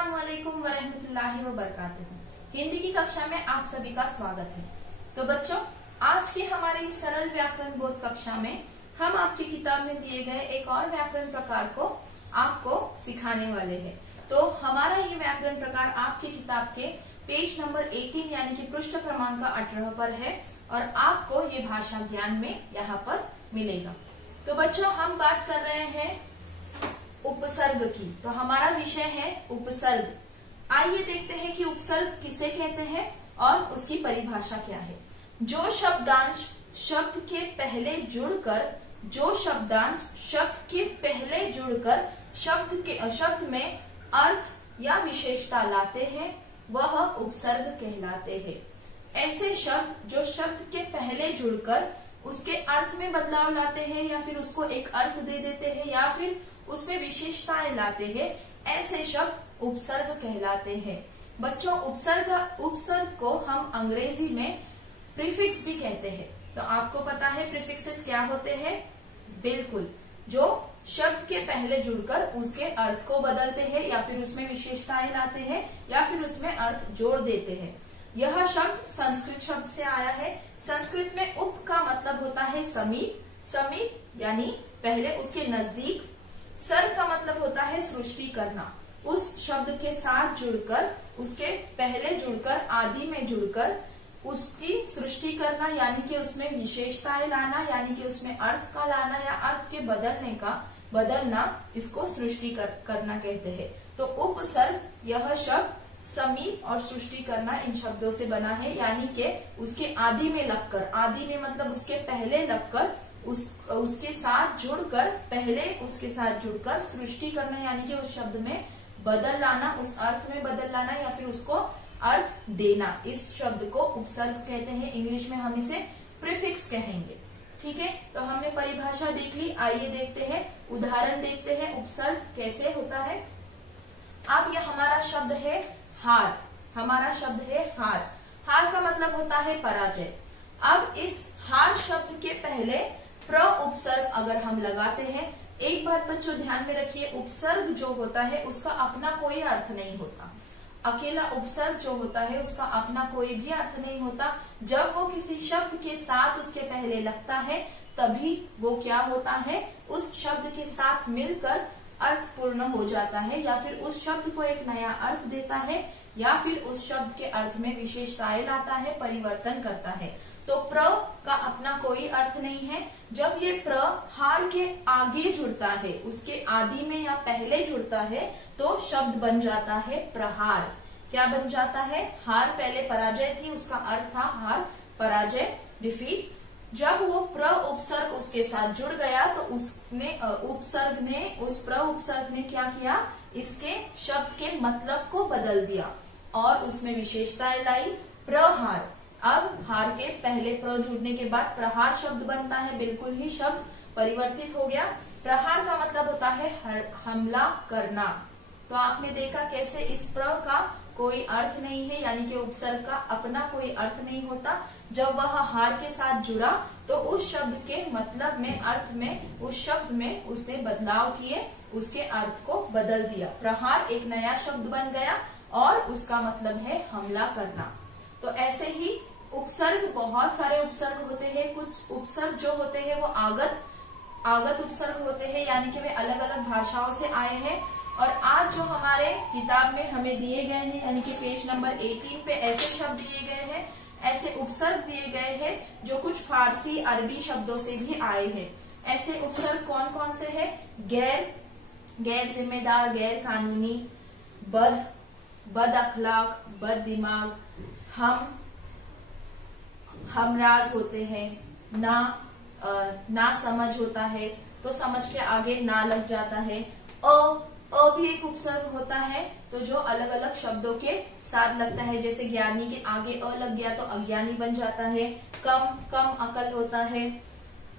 अस्सलामुअलैकुम वरहमतुल्लाहि वबरकातुहू। हिंदी की कक्षा में आप सभी का स्वागत है। तो बच्चों, आज की हमारी सरल व्याकरण बोध कक्षा में हम आपकी किताब में दिए गए एक और व्याकरण प्रकार को आपको सिखाने वाले हैं। तो हमारा ये व्याकरण प्रकार आपकी किताब के पेज नंबर 18 यानी कि पृष्ठ क्रमांक 18 पर है और आपको ये भाषा ज्ञान में यहाँ पर मिलेगा। तो बच्चों, हम बात कर रहे हैं उपसर्ग की। तो हमारा विषय है उपसर्ग। आइए देखते हैं कि उपसर्ग किसे कहते हैं और उसकी परिभाषा क्या है। जो शब्दांश शब्द के पहले जुड़कर शब्द में अर्थ या विशेषता लाते हैं वह उपसर्ग कहलाते हैं। ऐसे शब्द जो शब्द के पहले जुड़कर उसके अर्थ में बदलाव लाते हैं या फिर उसको एक अर्थ दे देते हैं या फिर उसमें विशेषताएं लाते हैं, ऐसे शब्द उपसर्ग कहलाते हैं। बच्चों, उपसर्ग को हम अंग्रेजी में प्रीफिक्स भी कहते हैं। तो आपको पता है प्रीफिक्सेस क्या होते हैं? बिल्कुल, जो शब्द के पहले जुड़कर उसके अर्थ को बदलते हैं या फिर उसमें विशेषताएं लाते हैं या फिर उसमें अर्थ जोड़ देते हैं। यह शब्द संस्कृत शब्द से आया है। संस्कृत में उप का मतलब होता है समीप यानी पहले उसके नजदीक। सर का मतलब होता है सृष्टि करना। उस शब्द के साथ जुड़कर उसके पहले जुड़कर आदि में जुड़कर उसकी सृष्टि करना यानी कि उसमें विशेषताएं लाना यानी कि उसमें अर्थ का लाना या अर्थ के बदलना, इसको सृष्टि करना कहते हैं। तो उपसर्ग यह शब्द समीप और सृष्टि करना इन शब्दों से बना है यानी कि उसके आदि में लगकर, आदि में मतलब उसके पहले लगकर उसके साथ जुड़कर सृष्टि करना यानी कि उस शब्द में बदल लाना, उस अर्थ में बदल लाना या फिर उसको अर्थ देना। इस शब्द को उपसर्ग कहते हैं। इंग्लिश में हम इसे प्रीफिक्स कहेंगे। ठीक है, तो हमने परिभाषा देख ली। आइए देखते हैं, उदाहरण देखते हैं उपसर्ग कैसे होता है। अब यह हमारा शब्द है हार। हार का मतलब होता है पराजय। अब इस हार शब्द के पहले प्र उपसर्ग अगर हम लगाते हैं, एक बात बच्चों ध्यान में रखिए, उपसर्ग जो होता है उसका अपना कोई अर्थ नहीं होता। अकेला उपसर्ग जो होता है उसका अपना कोई भी अर्थ नहीं होता। जब वो किसी शब्द के साथ उसके पहले लगता है तभी वो क्या होता है, उस शब्द के साथ मिलकर अर्थपूर्ण हो जाता है या फिर उस शब्द को एक नया अर्थ देता है या फिर उस शब्द के अर्थ में विशेषताएं लाता है, परिवर्तन करता है। तो प्र का अपना कोई अर्थ नहीं है। जब ये प्र हार के आगे जुड़ता है, उसके आदि में या पहले जुड़ता है, तो शब्द बन जाता है प्रहार। क्या बन जाता है? हार पहले पराजय थी, उसका अर्थ था हार, पराजय, डिफीट। जब वो प्र उपसर्ग उसके साथ जुड़ गया तो उस प्र उपसर्ग ने क्या किया, इसके शब्द के मतलब को बदल दिया और उसमें विशेषताएं लाई। प्रहार, अब हार के पहले प्र जुड़ने के बाद प्रहार शब्द बनता है। बिल्कुल ही शब्द परिवर्तित हो गया। प्रहार का मतलब होता है हमला करना। तो आपने देखा कैसे इस प्र का कोई अर्थ नहीं है यानी कि उपसर्ग का अपना कोई अर्थ नहीं होता। जब वह हार के साथ जुड़ा तो उस शब्द के मतलब में, अर्थ में, उस शब्द में उसने बदलाव किए, उसके अर्थ को बदल दिया। प्रहार एक नया शब्द बन गया और उसका मतलब है हमला करना। तो ऐसे ही उपसर्ग, बहुत सारे उपसर्ग होते हैं। कुछ उपसर्ग जो होते हैं वो आगत उपसर्ग होते हैं यानी कि वे अलग अलग भाषाओं से आए हैं। और आज जो हमारे किताब में हमें दिए गए हैं यानी कि पेज नंबर 18 पे ऐसे शब्द दिए गए हैं, ऐसे उपसर्ग दिए गए हैं जो कुछ फारसी अरबी शब्दों से भी आए हैं। ऐसे उपसर्ग कौन कौन से हैं? गैर जिम्मेदार, गैर कानूनी, बद अखलाक, बद दिमाग, हमराज होते हैं, ना समझ होता है तो समझ के आगे ना लग जाता है। अ भी एक उपसर्ग होता है तो जो अलग अलग शब्दों के साथ लगता है, जैसे ज्ञानी के आगे अ लग गया तो अज्ञानी बन जाता है। कम अकल होता है।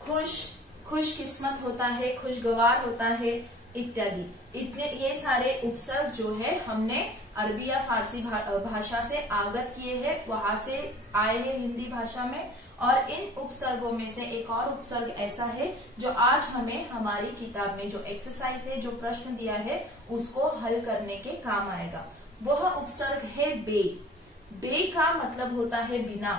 खुश किस्मत होता है, खुशगवार होता है। इत्यादि। इतने ये सारे उपसर्ग जो है हमने अरबी या फारसी भाषा से आगत किए हैं, वहां से आए हैं हिंदी भाषा में। और इन उपसर्गों में से एक और उपसर्ग ऐसा है जो आज हमें हमारी किताब में जो एक्सरसाइज है, जो प्रश्न दिया है, उसको हल करने के काम आएगा। वह उपसर्ग है बे। बे का मतलब होता है बिना।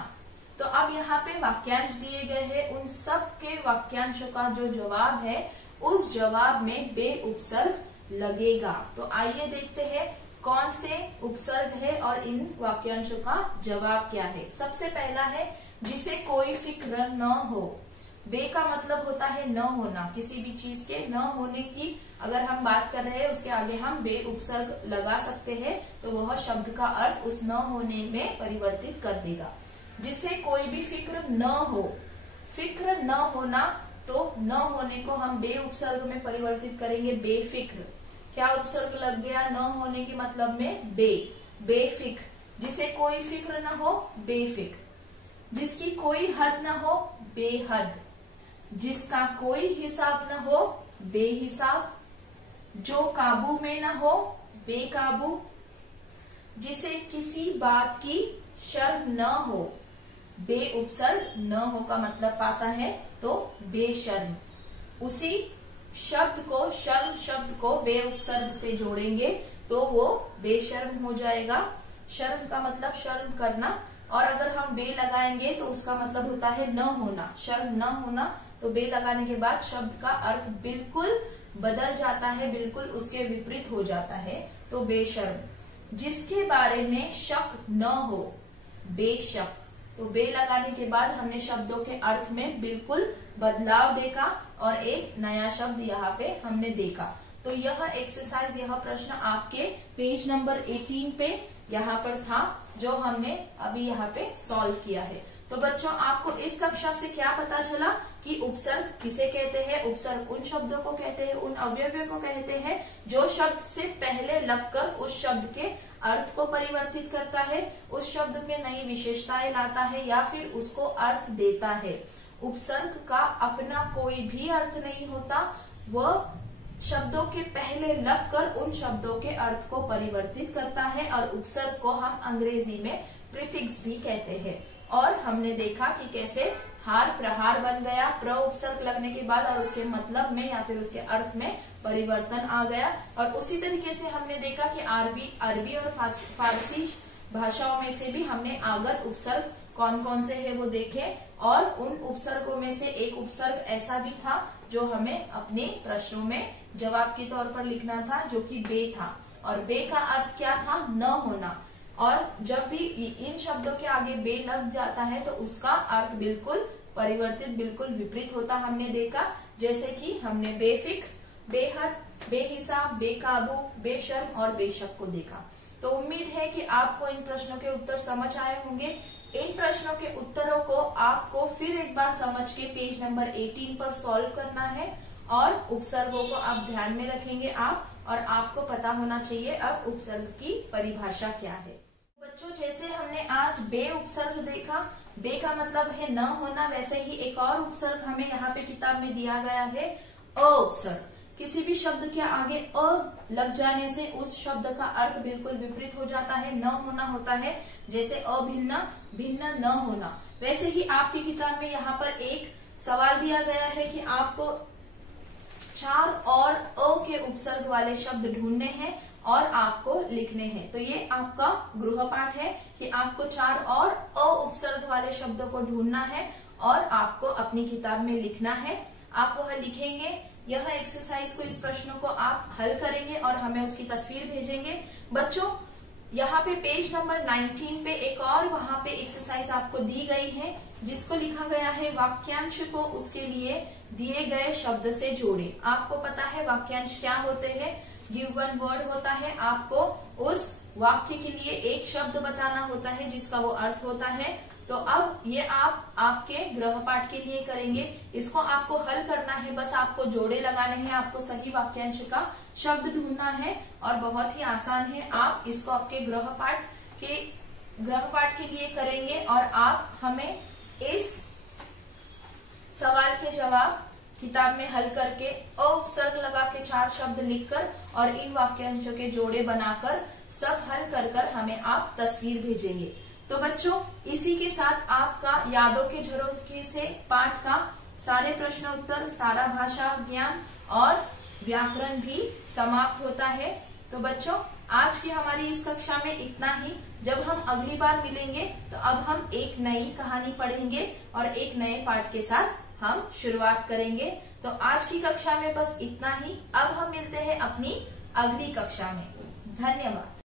तो अब यहाँ पे वाक्यांश दिए गए हैं, उन सब के वाक्यांशों का जो जवाब है उस जवाब में बे उपसर्ग लगेगा। तो आइए देखते हैं कौन से उपसर्ग है और इन वाक्यांशों का जवाब क्या है। सबसे पहला है जिसे कोई फिक्र न हो। बे का मतलब होता है न होना, किसी भी चीज के न होने की अगर हम बात कर रहे हैं उसके आगे हम बे उपसर्ग लगा सकते हैं, तो वह शब्द का अर्थ उस न होने में परिवर्तित कर देगा। जिसे कोई भी फिक्र न हो, फिक्र न होना, तो न होने को हम बे उपसर्ग में परिवर्तित करेंगे बेफिक्र। क्या उपसर्ग लग गया न होने के मतलब में? बे, बेफिक्र। जिसे कोई फिक्र न हो, बेफिक्र। जिसकी कोई हद न हो, बेहद। जिसका कोई हिसाब न हो, बेहिसाब। जो काबू में न हो, बेकाबू। जिसे किसी बात की शर्म न हो, बे उपसर्ग न हो का मतलब पाता है तो बेशर्म। उसी शब्द को, शर्म शब्द को बे उपसर्ग से जोड़ेंगे तो वो बेशर्म हो जाएगा। शर्म का मतलब शर्म करना, और अगर हम बे लगाएंगे तो उसका मतलब होता है न होना, शर्म न होना। तो बे लगाने के बाद शब्द का अर्थ बिल्कुल बदल जाता है, बिल्कुल उसके विपरीत हो जाता है, तो बेशर्म। जिसके बारे में शक न हो, बेशक। तो बे लगाने के बाद हमने शब्दों के अर्थ में बिल्कुल बदलाव देखा और एक नया शब्द यहाँ पे हमने देखा। तो यह एक्सरसाइज, यह प्रश्न आपके पेज नंबर 18 पे यहाँ पर था, जो हमने अभी यहाँ पे सॉल्व किया है। तो बच्चों, आपको इस कक्षा से क्या पता चला कि उपसर्ग किसे कहते हैं? उपसर्ग उन शब्दों को कहते हैं, उन अवयवों को कहते हैं जो शब्द से पहले लगकर उस शब्द के अर्थ को परिवर्तित करता है, उस शब्द में नई विशेषताएं लाता है या फिर उसको अर्थ देता है। उपसर्ग का अपना कोई भी अर्थ नहीं होता, वह शब्दों के पहले लगकर उन शब्दों के अर्थ को परिवर्तित करता है, और उपसर्ग को हम अंग्रेजी में प्रीफिक्स भी कहते हैं। और हमने देखा कि कैसे हार प्रहार बन गया प्र उपसर्ग लगने के बाद, और उसके मतलब में या फिर उसके अर्थ में परिवर्तन आ गया। और उसी तरीके से हमने देखा कि अरबी और फारसी भाषाओं में से भी हमने आगत उपसर्ग कौन कौन से है वो देखे, और उन उपसर्गों में से एक उपसर्ग ऐसा भी था जो हमें अपने प्रश्नों में जवाब के तौर पर लिखना था, जो कि बे था। और बे का अर्थ क्या था? न होना। और जब भी इन शब्दों के आगे बे लग जाता है तो उसका अर्थ बिल्कुल परिवर्तित, बिल्कुल विपरीत होता हमने देखा। जैसे कि हमने बेफिक्र, बेहद, बेहिसाब, बेकाबू, बेशर्म और बेशक को देखा। तो उम्मीद है कि आपको इन प्रश्नों के उत्तर समझ आए होंगे। इन प्रश्नों के उत्तरों को आपको फिर एक बार समझ के पेज नंबर 18 पर सॉल्व करना है, और उपसर्गों को आप ध्यान में रखेंगे आप, और आपको पता होना चाहिए अब उपसर्ग की परिभाषा क्या है। बच्चों, जैसे हमने आज बे उपसर्ग देखा, बे का मतलब है न होना, वैसे ही एक और उपसर्ग हमें यहाँ पे किताब में दिया गया है अ उपसर्ग। किसी भी शब्द के आगे अ लग जाने से उस शब्द का अर्थ बिल्कुल विपरीत हो जाता है, न होना होता है। जैसे अभिन्न, भिन्न न होना। वैसे ही आपकी किताब में यहाँ पर एक सवाल दिया गया है कि आपको 4 और अ के उपसर्ग वाले शब्द ढूंढने हैं और आपको लिखने हैं। तो ये आपका गृहपाठ है कि आपको 4 और अ उपसर्ग वाले शब्दों को ढूंढना है और आपको अपनी किताब में लिखना है। आप वह लिखेंगे, यह एक्सरसाइज को, इस प्रश्नों को आप हल करेंगे और हमें उसकी तस्वीर भेजेंगे। बच्चों, यहाँ पे पेज नंबर 19 पे एक और वहाँ पे एक्सरसाइज आपको दी गई है, जिसको लिखा गया है वाक्यांश को उसके लिए दिए गए शब्द से जोड़े। आपको पता है वाक्यांश क्या होते हैं? गिवन वर्ड होता है, आपको उस वाक्य के लिए एक शब्द बताना होता है जिसका वो अर्थ होता है। तो अब ये आप आपके गृहपाठ के लिए करेंगे, इसको आपको हल करना है, बस आपको जोड़े लगाने हैं, आपको सही वाक्यांश का शब्द ढूंढना है और बहुत ही आसान है। आप इसको आपके गृहपाठ के लिए करेंगे और आप हमें इस सवाल के जवाब किताब में हल करके अ उपसर्ग लगा के 4 शब्द लिखकर और इन वाक्यांशों के जोड़े बनाकर सब हल कर हमें आप तस्वीर भेजेंगे। तो बच्चों, इसी के साथ आपका यादों के झरोखे से पाठ का सारे प्रश्न उत्तर, सारा भाषा ज्ञान और व्याकरण भी समाप्त होता है। तो बच्चों, आज की हमारी इस कक्षा में इतना ही। जब हम अगली बार मिलेंगे तो अब हम एक नई कहानी पढ़ेंगे और एक नए पाठ के साथ हम शुरुआत करेंगे। तो आज की कक्षा में बस इतना ही। अब हम मिलते हैं अपनी अगली कक्षा में। धन्यवाद।